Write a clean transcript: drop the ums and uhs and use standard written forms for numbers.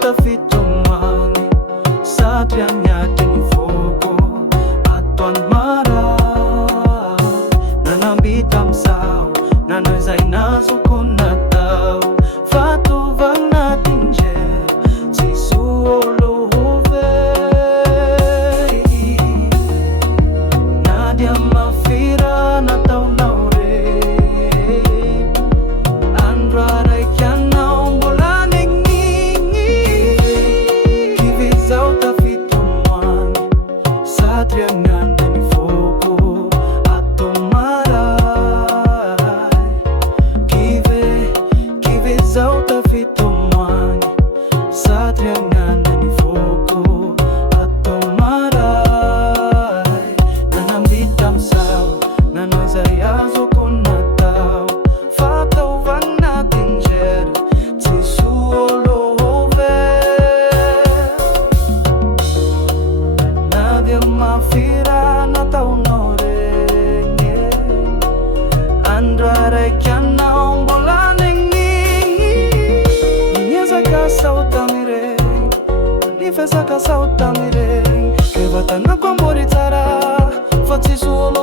fitomagny satria agnatin'ny vôko ataony mara nanambita am'zaho nanao izay nazoko natao fatovagny natin Djely tsisy olo ovey na dia mafira nataonao reny andro araiky anao mbola negnigny Kivy zao tafitomoagny satria agnanan'ny vôko atao maray Kivy zao tafitomoagny satria agnanan'ny vôko atao maray nanambita am'zaho nanao izay azoko natao fataovagny natin Djely tsisy olo ovey na dia mafira nataonao regny andro araiky anao mbola negnigny niezaka saotagny regny nifezaka saotagny regny ke vatanako ambory tsara fa tsisy olo